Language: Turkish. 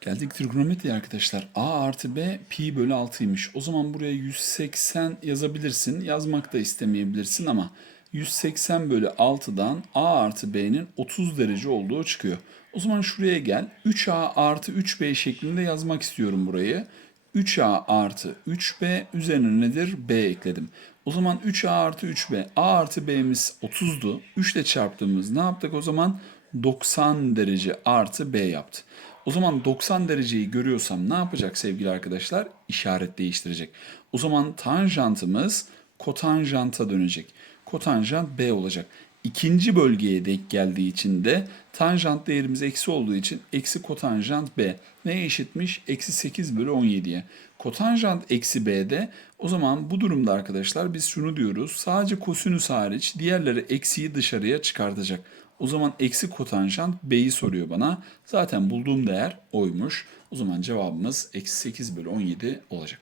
Geldik trigonometri arkadaşlar. A artı B pi bölü 6'ymış. O zaman buraya 180 yazabilirsin. Yazmak da istemeyebilirsin ama 180 bölü 6'dan A artı B'nin 30 derece olduğu çıkıyor. O zaman şuraya gel. 3A artı 3B şeklinde yazmak istiyorum burayı. 3A artı 3B üzerine nedir? B ekledim. O zaman 3A artı 3B. A artı B'miz 30'du. 3 ile çarptığımız ne yaptık o zaman? 90 derece artı B yaptı. O zaman 90 dereceyi görüyorsam ne yapacak sevgili arkadaşlar? İşaret değiştirecek. O zaman tanjantımız kotanjanta dönecek. Kotanjant B olacak. İkinci bölgeye denk geldiği için de tanjant değerimiz eksi olduğu için eksi kotanjant B. Neye eşitmiş? Eksi 8 bölü 17'ye. Kotanjant eksi B'de o zaman bu durumda arkadaşlar biz şunu diyoruz. Sadece kosinüs hariç diğerleri eksiyi dışarıya çıkartacak. O zaman eksi kotanjant B'yi soruyor bana. Zaten bulduğum değer oymuş. O zaman cevabımız eksi 8 bölü 17 olacak.